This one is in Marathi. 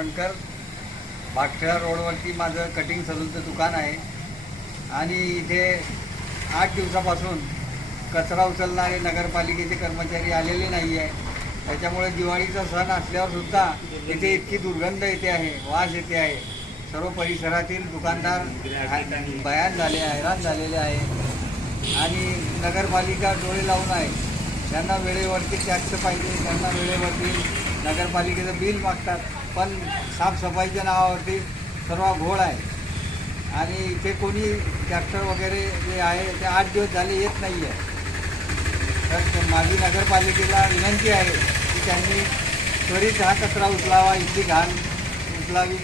रणकर, भागखेडा रोडवरती माझं कटिंग सलूनचं दुकान आहे आणि इथे 8 दिवसापासून कचरा उचलणारे नगरपालिकेचे कर्मचारी आलेले नाही आहे. त्याच्यामुळे दिवाळीचा सण असल्यावर सुद्धा इथे इतकी दुर्गंध येते आहे, वास येते आहे. सर्व परिसरातील दुकानदार भयान झाले, हैराण झालेले आहे आणि नगरपालिका डोळे लावून आहे. त्यांना वेळेवरती टॅक्स पाहिजे, त्यांना वेळेवरती नगरपालिकेचं बिल मागतात, पण साफसफाईच्या नावावरती सर्व घोळ आहे आणि इथे कोणी ट्रॅक्टर वगैरे जे आहे ते 8 दिवस झाले येत नाही आहे. तर माझी नगरपालिकेला विनंती आहे की त्यांनी त्वरित हा कचरा उचलावा, इथली घाण उचलावी